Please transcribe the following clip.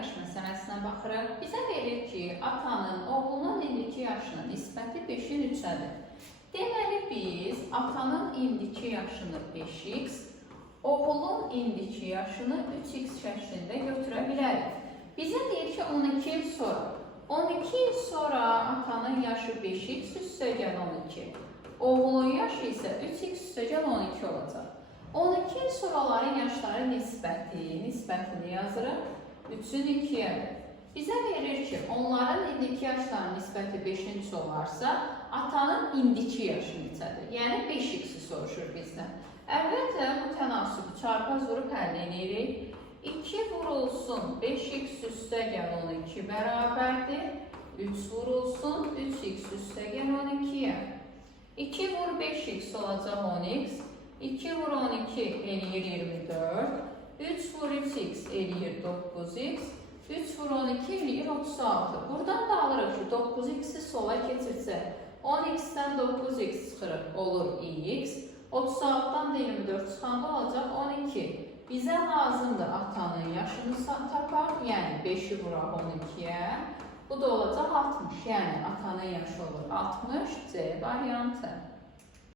yaş məsələsinə baxırıq. Bizə verir ki, atanın oğlunun indiki yaşına nisbəti 5-in 3-ədir. Deməli, biz atanın indiki yaşını 5x, oğlun indiki yaşını 3x şəklində götürə bilərik. Bizə deyir ki, 12 il sonra. 12 il sonra atanın yaşı 5x üstəgəl 12. Oğlun yaşı isə 3x üstəgəl 12 olacaq. 12 il sonraların yaşları nisbətini yazırıq. 3-ün 2-yədir. Bizə verir ki, onların indiki yaşlarının nisbəti 5-in 3 olarsa, atanın indiki yaşı neçədir? Yəni 5x-i soruşur bizdən. Əvvəlcə bu tənasibi çarpaz vurub həll edirik. 2 vurulsun 5x üstəgəl 12 bərabərdir. 3 vurulsun 3x üstəgəl 12-yə. 2 vur 5x olacaq 10x. 2 vur 12 eləyir 24. 3 vur 3x eləyir 9x. 3 vur 12 eləyir 36. Buradan da alırıq ki, 9x-i sola keçirsək, 10x-dən 9x çıxırıq, olur x. 36-dan da 24 çıxanda olacaq 12. Bizə lazımdır atanın yaşını tapaq, yəni 5-i vuraq 12-yə. Bu da olacaq 60, yəni atanın yaşı olur 60, C variantı.